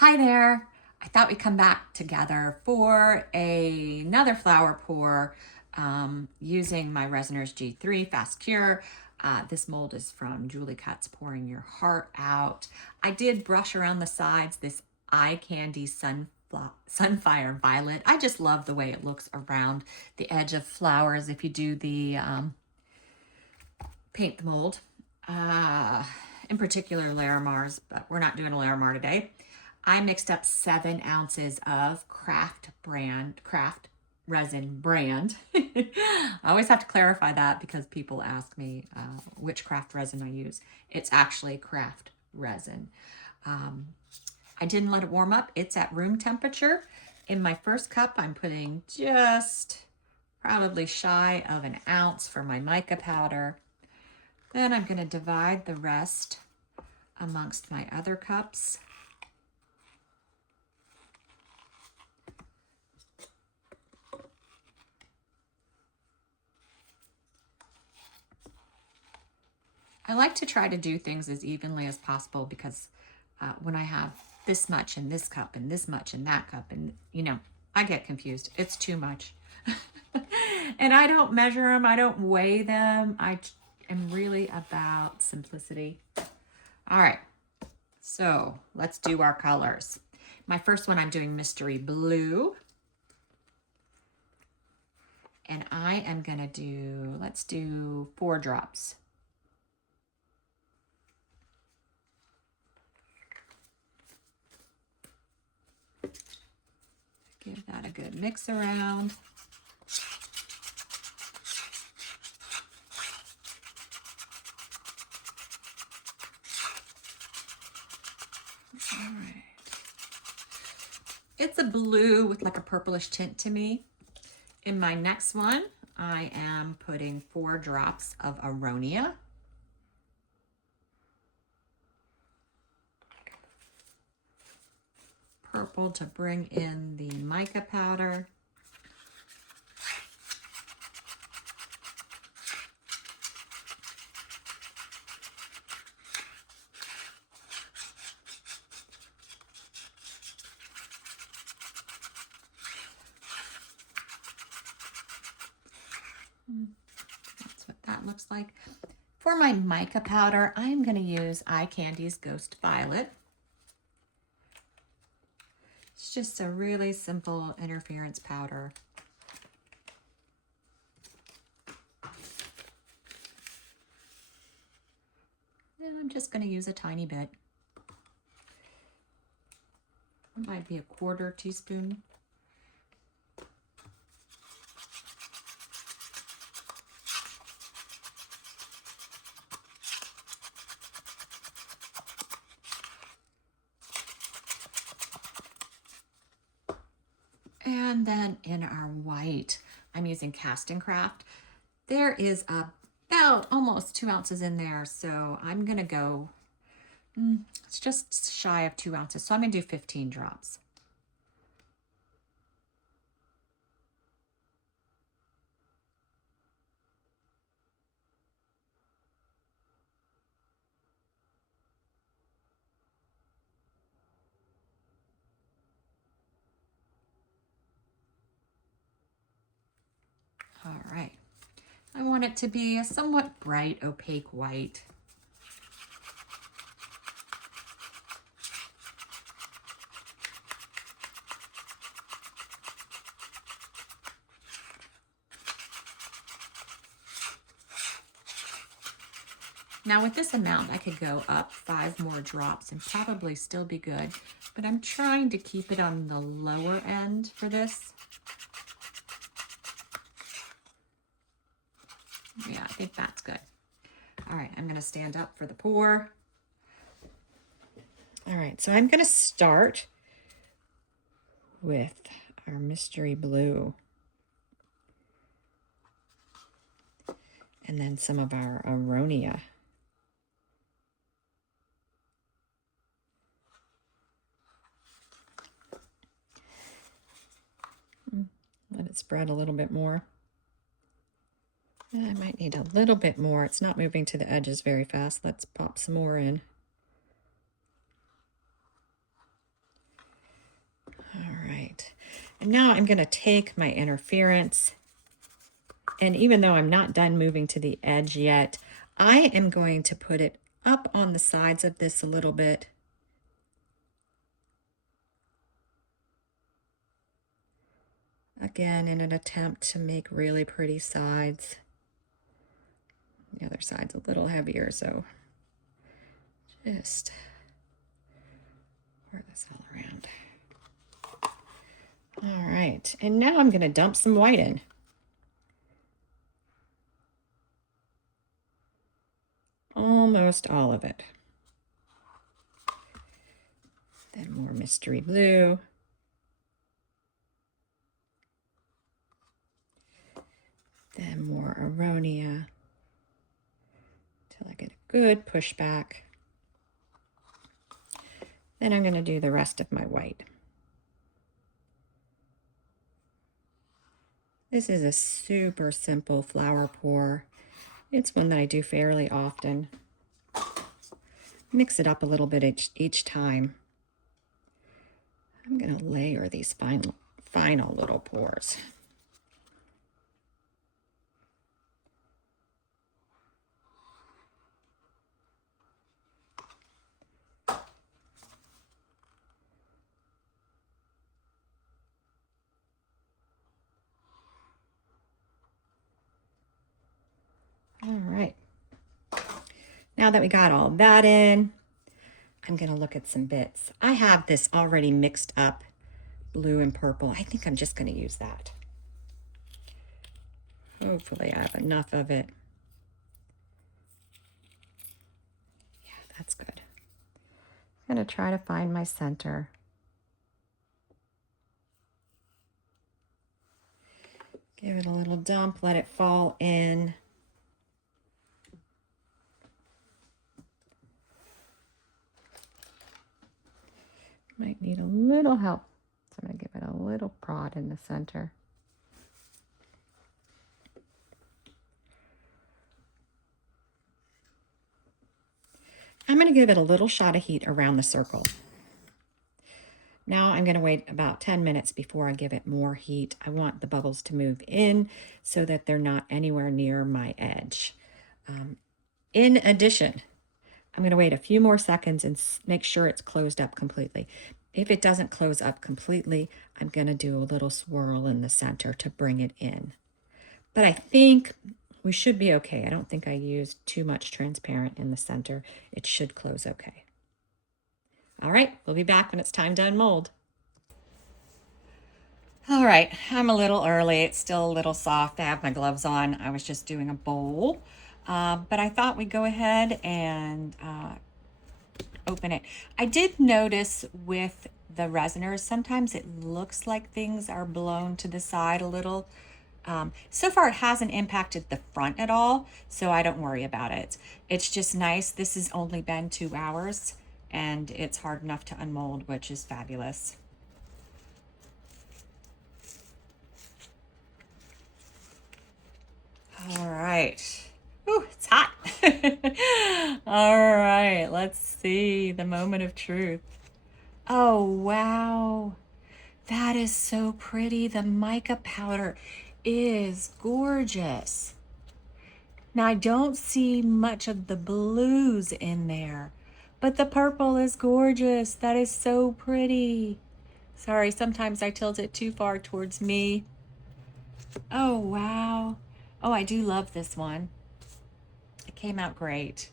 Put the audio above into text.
Hi there. I thought we'd come back together for another flower pour using my Resiners G3 Fast Cure. This mold is from Julie Cuts Pouring Your Heart Out. I did brush around the sides this eye candy Sunfire Violet. I just love the way it looks around the edge of flowers if you do the paint the mold. In particular Larimars, but we're not doing a Larimar today. I mixed up 7 ounces of Craft Resin brand. I always have to clarify that because people ask me which craft resin I use. It's actually Craft Resin. I didn't let it warm up. It's at room temperature. In my first cup, I'm putting just probably shy of an ounce for my mica powder. Then I'm going to divide the rest amongst my other cups. I like to try to do things as evenly as possible because when I have this much in this cup and this much in that cup, and I get confused. It's too much. And I don't measure them. I don't weigh them. I am really about simplicity. All right, so let's do our colors. My first one, I'm doing Mystery Blue. And I am gonna do, let's do 4 drops. Give that a good mix around. All right. It's a blue with like a purplish tint to me. In my next one, I am putting 4 drops of Aronia. Purple to bring in the mica powder. That's what that looks like. For my mica powder, I'm going to use Eye Candy's Ghost Violet. It's just a really simple interference powder. And I'm just going to use a tiny bit. It might be a 1/4 teaspoon. And then in our white, I'm using Cast and Craft. There is about almost 2 ounces in there, so I'm gonna go, it's just shy of 2 ounces, so I'm gonna do 15 drops. All right. I want it to be a somewhat bright, opaque white. Now with this amount, I could go up 5 more drops and probably still be good, but I'm trying to keep it on the lower end for this. Yeah, I think that's good. All right, I'm gonna stand up for the pour. All right, so I'm gonna start with our Mystery Blue. And then some of our Aronia. Let it spread a little bit more. I might need a little bit more. It's not moving to the edges very fast. Let's pop some more in. And now I'm going to take my interference, and even though I'm not done moving to the edge yet, I am going to put it up on the sides of this a little bit. Again, in an attempt to make really pretty sides. The other side's a little heavier, so just pour this all around. All right, and now I'm going to dump some white in. Almost all of it. Then more mystery blue. Then more Aronia till I get a good pushback. Then I'm going to do the rest of my white. This is a super simple flower pour. It's one that I do fairly often. Mix it up a little bit each time. I'm going to layer these final little pours. All right. Now that we got all that in, I'm going to look at some bits. I have this already mixed up blue and purple. I think I'm just going to use that. Hopefully I have enough of it. Yeah, that's good. I'm going to try to find my center. Give it a little dump, let it fall in. Might need a little help, so I'm going to give it a little prod in the center. I'm going to give it a little shot of heat around the circle. Now I'm going to wait about 10 minutes before I give it more heat. I want the bubbles to move in so that they're not anywhere near my edge. In addition, I'm going to wait a few more seconds and make sure it's closed up completely. If it doesn't close up completely, I'm going to do a little swirl in the center to bring it in. But I think we should be okay. I don't think I used too much transparent in the center. It should close okay. All right, we'll be back when it's time to unmold. All right, I'm a little early. It's still a little soft. I have my gloves on. I was just doing a bowl. But I thought we'd go ahead and open it. I did notice with the resiners, sometimes it looks like things are blown to the side a little. So far it hasn't impacted the front at all, so I don't worry about it. It's just nice. This has only been 2 hours and it's hard enough to unmold, which is fabulous. All right. Ooh, it's hot. All right, let's see the moment of truth. Oh, wow. That is so pretty. The mica powder is gorgeous. Now, I don't see much of the blues in there, but the purple is gorgeous. That is so pretty. Sorry, sometimes I tilt it too far towards me. Oh, wow. Oh, I do love this one. It came out great.